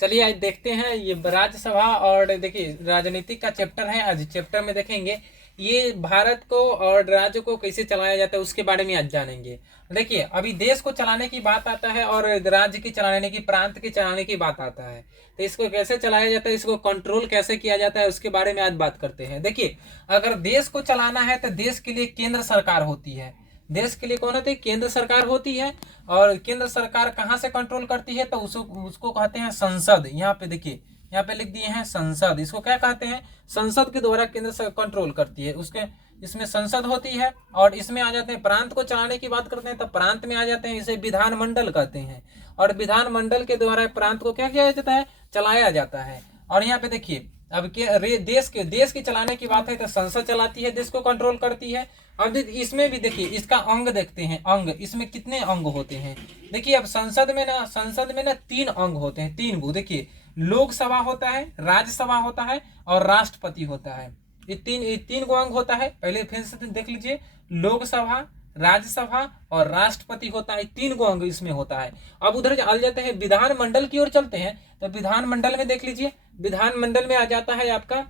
चलिए आज देखते हैं ये राज्यसभा और देखिए राजनीतिक का चैप्टर है। आज चैप्टर में देखेंगे ये भारत को और राज्य को कैसे चलाया जाता है उसके बारे में आज जानेंगे। देखिए अभी देश को चलाने की बात आता है और राज्य की चलाने की, प्रांत की चलाने की बात आता है, तो इसको कैसे चलाया जाता है, इसको कंट्रोल कैसे किया जाता है उसके बारे में आज बात करते हैं। देखिए अगर देश को चलाना है तो देश के लिए केंद्र सरकार होती है। देश के लिए कौन होती है? केंद्र सरकार होती है। और केंद्र सरकार कहाँ से कंट्रोल करती है? तो उसको उसको कहते हैं संसद। यहाँ पे देखिए, यहाँ पे लिख दिए हैं संसद। इसको क्या कहते हैं? संसद के द्वारा केंद्र सरकार कंट्रोल करती है। उसके इसमें संसद होती है। और इसमें आ जाते हैं, प्रांत को चलाने की बात करते हैं तो प्रांत में आ जाते हैं, इसे विधानमंडल कहते हैं। और विधानमंडल के द्वारा प्रांत को क्या किया जाता है? चलाया जाता है। और यहाँ पे देखिए अब देश के चलाने की बात है तो संसद चलाती है, देश को कंट्रोल करती है। अब इसमें भी देखिए इसका अंग देखते हैं। अंग, इसमें कितने अंग होते हैं? देखिए अब संसद में ना 3 अंग होते हैं, 3 गो। देखिए लोकसभा होता है, राज्यसभा होता है और राष्ट्रपति होता है। ये तीन गो अंग होता है। पहले फिर से देख लीजिए, लोकसभा, राज्यसभा और राष्ट्रपति होता है। 3 गो अंग इसमें होता है। अब उधर चल जाते हैं विधानमंडल की ओर चलते हैं तो विधानमंडल में देख लीजिए, विधानमंडल में आ जाता है आपका,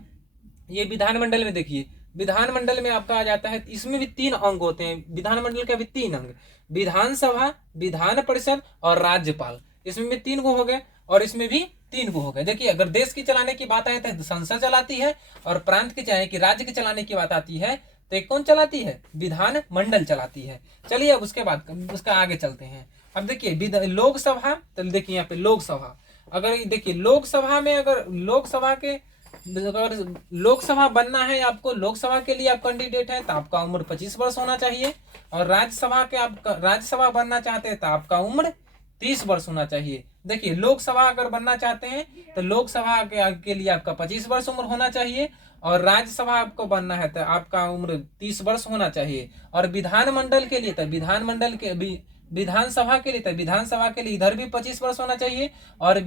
ये विधानमंडल में देखिए, विधानमंडल में आपका आ जाता है। इसमें भी 3 अंग होते हैं। विधानमंडल के भी 3 अंग, विधानसभा, विधान परिषद और राज्यपाल। इसमें भी 3 गो हो गए और इसमें भी 3 गो हो गए। देखिए अगर देश की चलाने की बात आए तो संसद चलाती है, और प्रांत की चाहे कि राज्य की चलाने की बात आती है तो एक कौन चलाती है? विधानमंडल चलाती है। चलिए अब उसके बाद उसका आगे चलते हैं। अब देखिए लोकसभा, तो देखिए यहाँ पे लोकसभा, अगर देखिए लोकसभा में अगर लोकसभा बनना है आपको, लोकसभा के लिए आप कैंडिडेट है तो आपका उम्र 25 वर्ष होना चाहिए। और राज्यसभा बनना चाहते हैं तो आपका उम्र 30 वर्ष होना चाहिए। देखिए लोकसभा अगर बनना चाहते हैं तो लोकसभा के लिए आपका 25 वर्ष उम्र होना चाहिए। और राज्यसभा आपको बनना है तो आपका उम्र 30 वर्ष होना चाहिए। और विधानमंडल के लिए तो विधानसभा के लिए इधर भी 25 वर्ष होना चाहिए। और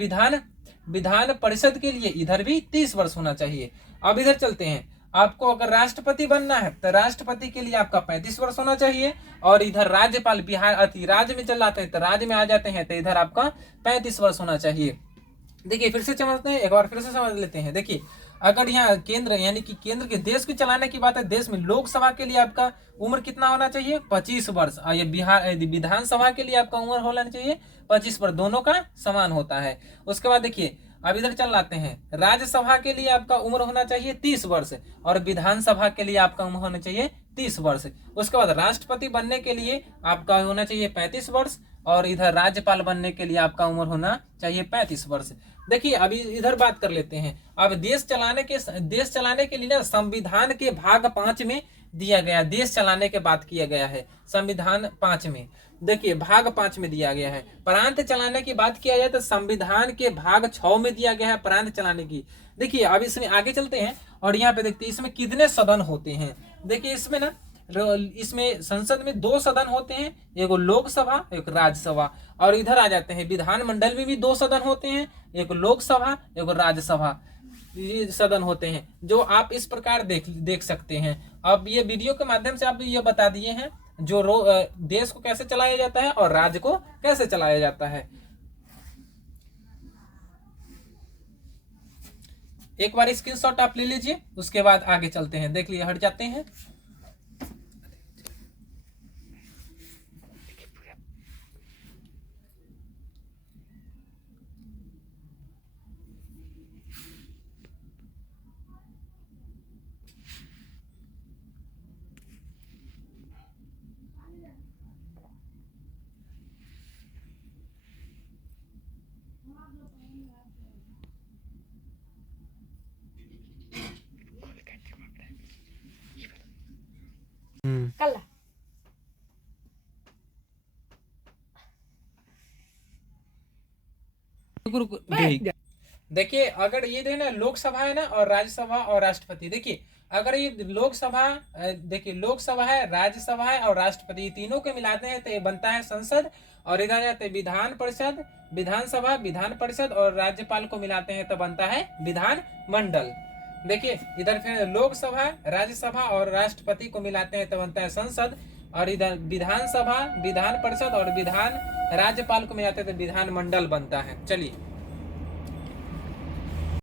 विधान परिषद के लिए इधर भी 30 वर्ष होना चाहिए। अब इधर चलते हैं, आपको अगर राष्ट्रपति बनना है तो राष्ट्रपति के लिए आपका 35 वर्ष होना चाहिए। और इधर राज्यपाल, राज्य में चल जाते हैं तो राज्य में आ जाते हैं तो इधर आपका 35 वर्ष होना चाहिए। देखिए फिर से समझते हैं, एक बार फिर से समझ लेते हैं। देखिए अगर यहाँ केंद्र यानी कि केंद्र के देश को चलाने की बात है, देश में लोकसभा के लिए आपका उम्र कितना होना चाहिए? 25 वर्ष। और ये विधानसभा के लिए आपका उम्र होना चाहिए 25 वर्ष, दोनों का समान होता है। उसके बाद देखिए अब इधर चल आते हैं, राज्यसभा के लिए आपका उम्र होना चाहिए 30 वर्ष और विधानसभा के लिए आपका उम्र होना चाहिए 30 वर्ष। उसके बाद राष्ट्रपति बनने के लिए आपका होना चाहिए 35 वर्ष और इधर राज्यपाल बनने के लिए आपका उम्र होना चाहिए 35 वर्ष। देखिए अभी इधर बात कर लेते हैं। अब देश चलाने के लिए ना संविधान के भाग 5 में दिया गया, देश चलाने के बात किया गया है संविधान 5 में। देखिए भाग 5 में दिया गया है। प्रांत चलाने की बात किया जाए तो संविधान के भाग 6 में दिया गया है प्रांत चलाने की। देखिए अब इसमें आगे चलते हैं और यहाँ पे देखते हैं इसमें कितने सदन होते हैं। देखिए इसमें संसद में 2 सदन होते हैं, एक लोकसभा एक राज्यसभा। और इधर आ जाते हैं विधानमंडल में भी 2 सदन होते हैं, एक लोकसभा एक राज्यसभा। ये सदन होते हैं जो आप इस प्रकार देख सकते हैं। अब ये वीडियो के माध्यम से आप ये बता दिए हैं जो देश को कैसे चलाया जाता है और राज्य को कैसे चलाया जाता है। एक बार स्क्रीनशॉट आप ले लीजिए, उसके बाद आगे चलते हैं। देख लीजिए, हट जाते हैं। कल देखिए अगर ये जो है ना लोकसभा है ना और राज्यसभा और राष्ट्रपति, देखिए अगर ये लोकसभा, देखिए लोकसभा है, राज्यसभा है और राष्ट्रपति, तीनों को मिलाते हैं तो ये बनता है संसद। और इधर जाते हैं विधान परिषद, विधानसभा, विधान परिषद और राज्यपाल को मिलाते हैं तो बनता है विधानमंडल। देखिए इधर फिर लोकसभा, राज्यसभा और राष्ट्रपति को मिलाते हैं तो बनता है संसद। और इधर विधानसभा, विधान परिषद और राज्यपाल को मिलाते हैं तो विधानमंडल बनता है। चलिए